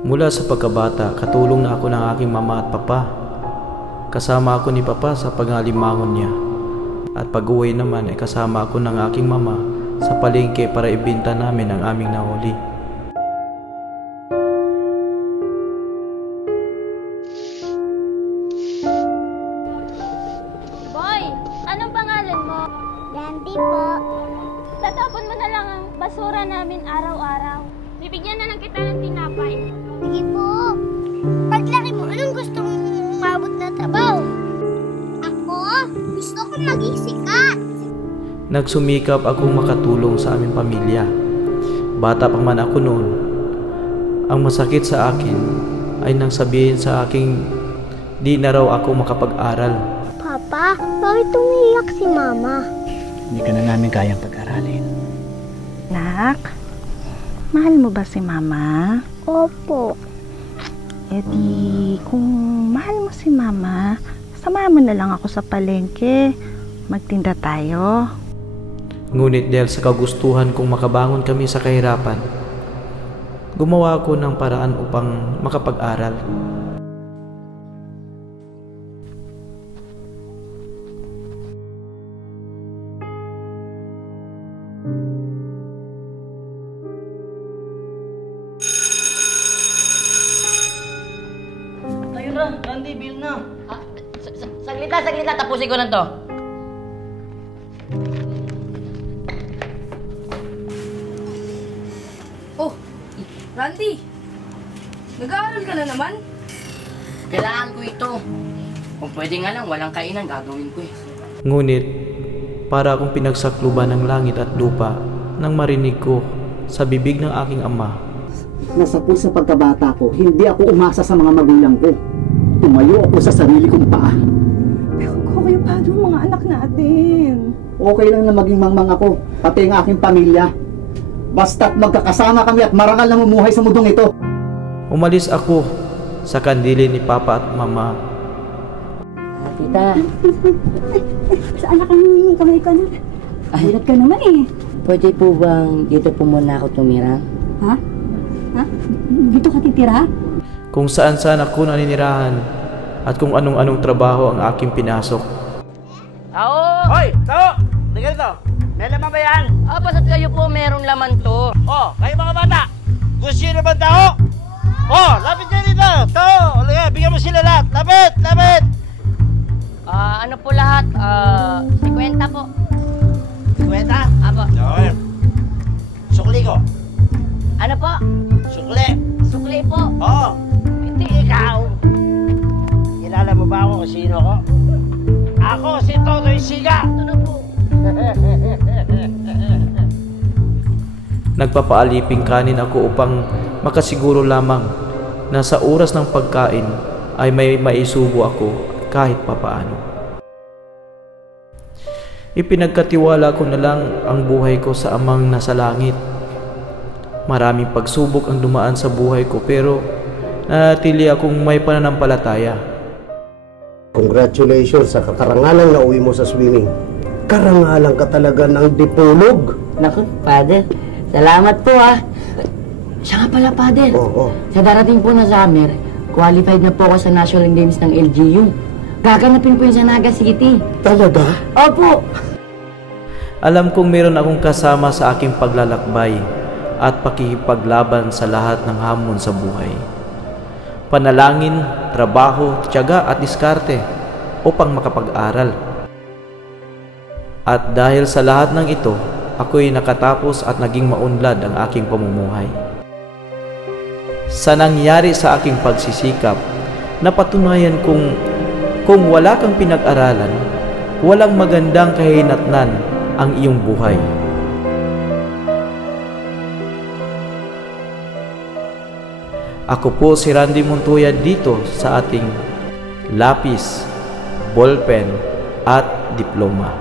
Mula sa pagkabata, katulong na ako ng aking mama at papa. Kasama ako ni papa sa pangalimangon niya. At pag-uwi naman ay kasama ako ng aking mama sa palengke para ibenta namin ang aming nahuli. Boy, anong pangalan mo? Randy po. Tatapon mo na lang ang basura namin araw-araw. Bibigyan na lang kita ng tinapay. Sige po. Paglaki mo, anong gusto mong umabot na trabaho? Ako, gusto ko maging sikat. Nagsumikap akong makatulong sa aming pamilya. Bata pa man ako noon, ang masakit sa akin ay nang sabihin sa aking di na raw ako makapag-aral. Papa, bakit umiiyak si Mama? Hindi ka na namin kayang pag-aralin. Nak, mahal mo ba si Mama? Opo. E di, kung mahal mo si Mama, samahan mo na lang ako sa palengke. Magtinda tayo. Ngunit dahil sa kagustuhan kong makabangon kami sa kahirapan, gumawa ako ng paraan upang makapag-aral. Tayo na, Randy, bill na. Saglit na, tapusin ko lang to. Oh, Randy, nag-aaral ka na naman? Kailangan ko ito. Kung pwede nga lang, walang kainan, gagawin ko eh. Ngunit, para akong pinagsakluban ng langit at lupa nang marinig ko sa bibig ng aking ama. Nasapul sa pagkabata ko, hindi ako umasa sa mga magulang ko. Tumayo ako sa sarili kong paa. Pero okay pa doon mga anak natin. Okay lang na maging mangmang ako, pati ang aking pamilya. Basta't magkakasama kami at marangal na mumuhay sa mundong ito. Umalis ako sa kandili ni papa at mama. Tita, Saan na kang kamay ka na? Hirap ka naman eh. pwede po bang dito po muna ako tumira? Ha? Ha? Dito ka titira? Kung saan-saan ako naninirahan at kung anong-anong trabaho ang aking pinasok. Tao! Hoy, tao! Tingnan ito. May laman ba yan? Basta't kayo po merong laman to. Oh, kayo mga bata. Gusto nyo na ba tao? Oh, lapit nyo dito. Tao, bigyan mo sila lahat. Lapit! Ano po lahat? 50 po. 50? Apo. Okay. Sukli ko. Ano po? Sukli. Sukli po. Oo. Hindi ikaw. Kilala mo ba ako kung sino ako? Ako si Totoy Siga. Ano po? Nagpapaaliping kanin ako upang makasiguro lamang na sa oras ng pagkain ay may maisubo ako kahit papaano. Ipinagkatiwala ko na lang ang buhay ko sa amang nasa langit. Maraming pagsubok ang dumaan sa buhay ko pero nanatili akong may pananampalataya. Congratulations sa kakarangalan na uwi mo sa swimming. Karangalan ka talaga ng dipulog. Naku, Father. Salamat po Siya nga pala, Father. Oo. Sa darating po na summer, qualified na po ako sa National Games ng LGU. Gaganapin po yun sa Naga City. Talaga? Opo! Alam kong meron akong kasama sa aking paglalakbay at pakikipaglaban sa lahat ng hamon sa buhay. Panalangin, trabaho, tiyaga at diskarte upang makapag-aral. At dahil sa lahat ng ito, ako'y nakatapos at naging maunlad ang aking pamumuhay. Sa nangyari sa aking pagsisikap, napatunayan kung wala kang pinag-aralan, walang magandang kahinatnan ang iyong buhay. Ako po si Randy Montoya dito sa ating lapis, ballpen at diploma.